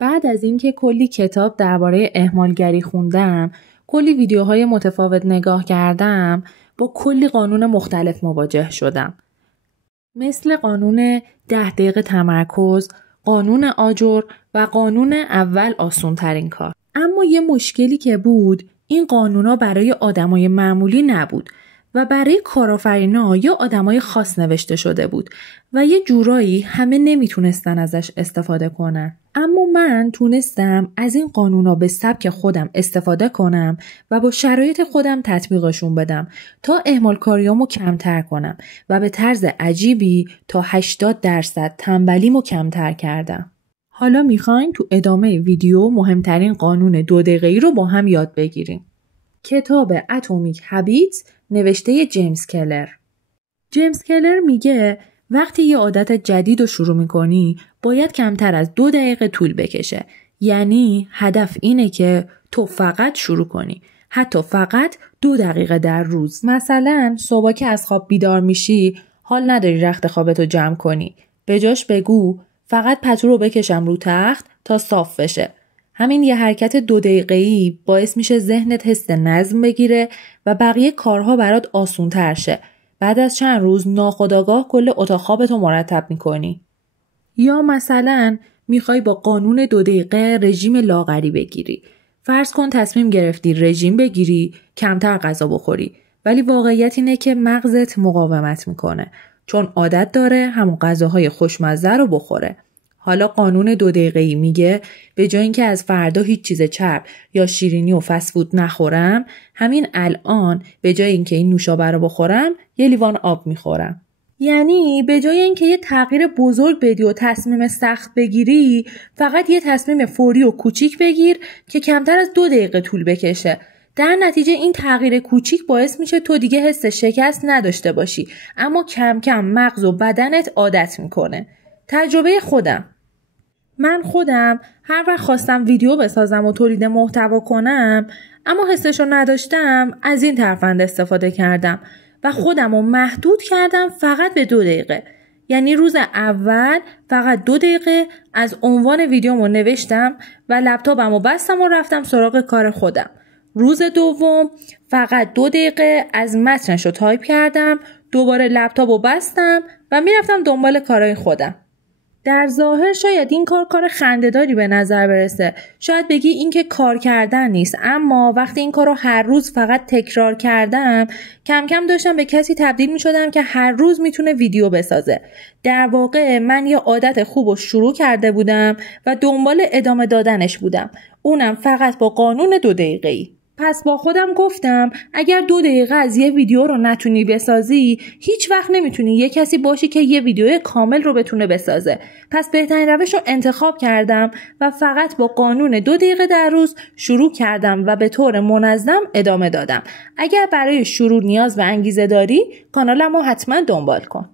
بعد از اینکه کلی کتاب درباره اهمالگری خوندم، کلی ویدیوهای متفاوت نگاه کردم، با کلی قانون مختلف مواجه شدم. مثل قانون 10 دقیقه تمرکز، قانون آجر و قانون اول آسون ترین کار. اما یه مشکلی که بود، این قانونا برای آدمای معمولی نبود و برای کارآفرینا یا آدمای خاص نوشته شده بود و یه جورایی همه نمیتونستن ازش استفاده کنن. اما من تونستم از این قانونا به سبک خودم استفاده کنم و با شرایط خودم تطبیقشون بدم تا اهمال کاریامو کمتر کنم و به طرز عجیبی تا 80% تنبلیمو کمتر کردم. حالا میخواین تو ادامه ویدیو مهمترین قانون 2 دقیقه‌ای رو با هم یاد بگیریم. کتاب اتمیک هابیتس نوشته جیمز کلر. جیمز کلر میگه وقتی یه عادت جدید رو شروع میکنی باید کمتر از 2 دقیقه طول بکشه. یعنی هدف اینه که تو فقط شروع کنی. حتی فقط 2 دقیقه در روز. مثلا صبح که از خواب بیدار میشی حال نداری رخت خوابتو جمع کنی. به جاش بگو فقط پتو رو بکشم رو تخت تا صاف بشه. همین یه حرکت 2 دقیقه‌ای باعث میشه ذهنت حس نظم بگیره و بقیه کارها برات آسون‌تر شه. بعد از چند روز ناخودآگاه کل اتاق خوابتو مرتب میکنی. یا مثلا میخوای با قانون 2 دقیقه رژیم لاغری بگیری. فرض کن تصمیم گرفتی رژیم بگیری، کمتر غذا بخوری. ولی واقعیت اینه که مغزت مقاومت میکنه. چون عادت داره همون غذاهای خوشمزه رو بخوره. حالا قانون 2 دقیقه‌ای میگه به جای اینکه از فردا هیچ چیز چرب یا شیرینی و فست فود نخورم، همین الان به جای اینکه این نوشابه رو بخورم، یه لیوان آب میخورم. یعنی به جای اینکه یه تغییر بزرگ بدی و تصمیم سخت بگیری، فقط یه تصمیم فوری و کوچیک بگیر که کمتر از 2 دقیقه طول بکشه. در natiجه این تغییر کوچیک باعث میشه تو دیگه حس شکست نداشته باشی، اما کم کم مغز و بدنت عادت میکنه. تجربه خودم. من خودم هر وقت خواستم ویدیو بسازم و تولید محتوا کنم اما حسشو نداشتم، از این ترفند استفاده کردم و خودم رو محدود کردم فقط به 2 دقیقه. یعنی روز اول فقط 2 دقیقه از عنوان ویدیومو نوشتم و لپتاپمو بستم و رفتم سراغ کار خودم. روز دوم فقط 2 دقیقه از متنشو تایپ کردم، دوباره لپتاپو بستم و میرفتم دنبال کارهای خودم. در ظاهر شاید این کار خنده‌داری به نظر برسه. شاید بگی این که کار کردن نیست، اما وقتی این کار رو هر روز فقط تکرار کردم، کم کم داشتم به کسی تبدیل می شدم که هر روز میتونه ویدیو بسازه. در واقع من یه عادت خوب رو شروع کرده بودم و دنبال ادامه دادنش بودم. اونم فقط با قانون 2 دقیقه‌ای. پس با خودم گفتم اگر 2 دقیقه از یه ویدیو رو نتونی بسازی، هیچ وقت نمیتونی یه کسی باشی که یه ویدیو کامل رو بتونه بسازه. پس بهترین روش رو انتخاب کردم و فقط با قانون 2 دقیقه در روز شروع کردم و به طور منظم ادامه دادم. اگر برای شروع نیاز و انگیزه داری، کانالمو حتما دنبال کن.